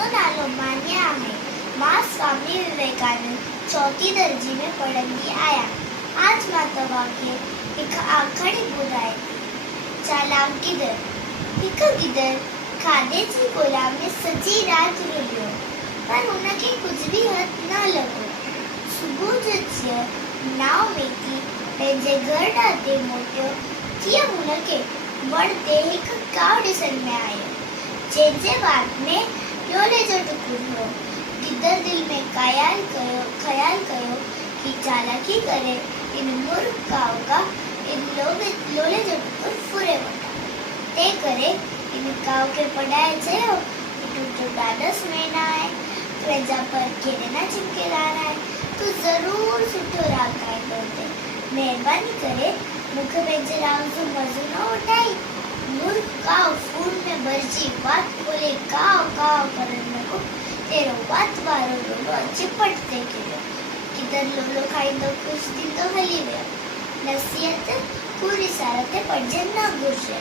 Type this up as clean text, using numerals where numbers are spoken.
मुंहिंजो नालो मान्या आहे। मां स्वामी विवेकानंद चौथी दर्जे में पढ़ंदी आहियां। आज मां तव्हांखे हिकु आखाणी ॿुधाए। चालाक गिदड़। हिकु गिदड़ खाधे जी ॻोल्हा में सॼी राति रुलियो, पर हुनखे कुझु बि हथु न लॻो। सुबुह जो जीअं नाव में थी पंहिंजे घर ॾांहुं मोटियो, तीअं हुनखे वण ते हिकु काउ ॾिसण में आयो, जंहिंजे वात में लोले जो टुकुर हो। गिदड़ दिल में ख़याल कयो कि चालाकी करे इन मूर्ख काउ खां इन लोले जो टुकुर फुरे वठां। तंहिं करे इन काउ खे पढ़ाए चयो कि तूं ॾाढो सुहिणा आहे, तुंहिंजा पर केॾे न चिमकेदार आहे, तूं ज़रूरु सुठो राग ॻाईंदो हुते। महिरबानी करे मूंखे पंहिंजे राग जो मज़ो न वठाई। मूर्ख काउ फूल में भरिजी वात खोले काउ काउ करण लॻो। तेरो वात वारो लोलो अची पट ते किरियो। गिदड़ लोलो खाईंदो ख़ुशि थींदो हली वियो। नसीहत पूरी सार ते पढ़िजणु न घुरिजे।